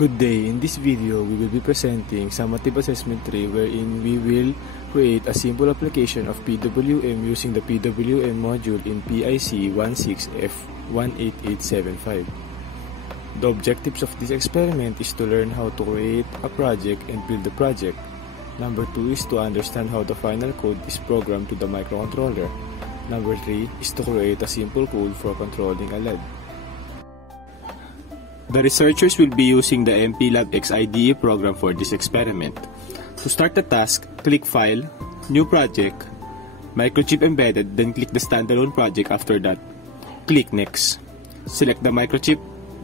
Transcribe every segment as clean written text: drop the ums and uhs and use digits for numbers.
Good day, in this video we will be presenting Summative Assessment Tree wherein we will create a simple application of PWM using the PWM module in PIC 16F18875. The objectives of this experiment is to learn how to create a project and build the project. Number 2 is to understand how the final code is programmed to the microcontroller. Number 3 is to create a simple code for controlling a LED. The researchers will be using the MPLAB X IDE program for this experiment. To start the task, click File, New Project, Microchip Embedded, then click the Standalone project. After that, click Next. Select the microchip,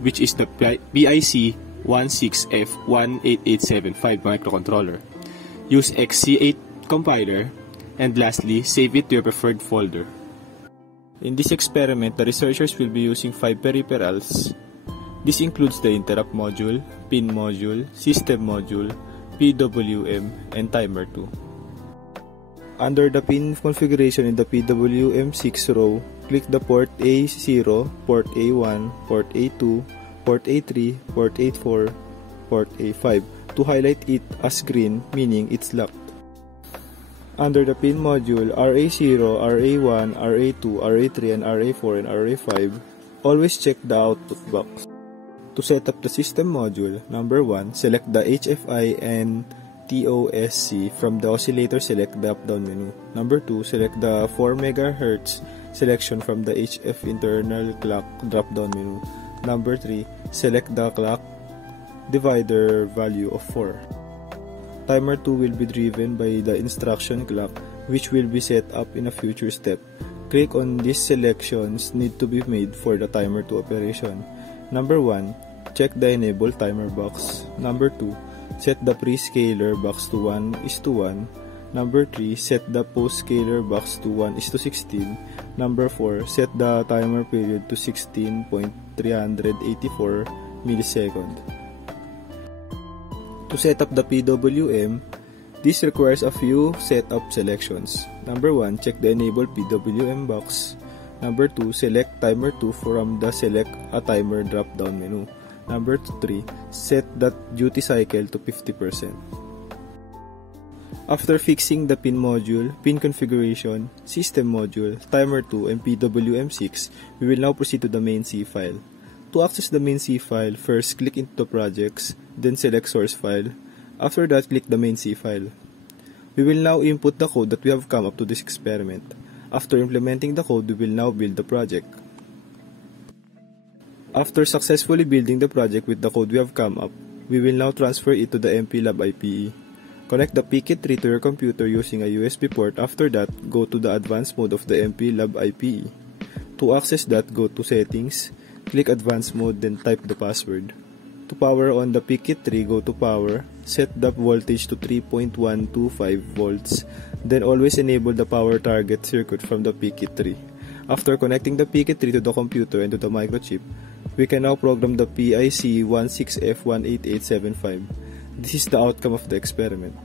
which is the PIC 16F18875 microcontroller. Use XC8 compiler, and lastly, save it to your preferred folder. In this experiment, the researchers will be using 5 peripherals. This includes the interrupt module, pin module, system module, PWM, and timer 2. Under the pin configuration in the PWM6 row, click the port A0, port A1, port A2, port A3, port A4, port A5 to highlight it as green, meaning it's locked. Under the pin module RA0, RA1, RA2, RA3, and RA4 and RA5, always check the output box. To set up the system module, number 1, select the HFI and TOSC from the oscillator select drop-down menu. Number 2, select the 4 MHz selection from the HF internal clock drop-down menu. Number 3, select the clock divider value of 4. Timer 2 will be driven by the instruction clock, which will be set up in a future step. Click on these selections need to be made for the timer 2 operation. Number 1, check the enable timer box. Number 2, set the pre-scaler box to 1:1. Number 3, set the post-scaler box to 1:16. Number 4, set the timer period to 16.384 milliseconds. To set up the PWM, this requires a few setup selections. Number 1, check the enable PWM box. Number 2, select timer 2 from the select a timer drop-down menu. Number 3, set the duty cycle to 50%. After fixing the pin module, pin configuration, system module, timer 2, and PWM6, we will now proceed to the main C file. To access the main C file, first click into the projects, then select source file. After that, click the main C file. We will now input the code that we have come up to this experiment. After implementing the code, we will now build the project. After successfully building the project with the code we have come up, we will now transfer it to the MPLAB IPE. Connect the PK3 to your computer using a USB port. After that, go to the advanced mode of the MPLAB IPE. To access that, go to Settings, click Advanced Mode, then type the password. To power on the PK3, go to Power, set the voltage to 3.125 volts, then always enable the power target circuit from the PK3. After connecting the PK3 to the computer and to the microchip, we can now program the PIC 16F18875. This is the outcome of the experiment.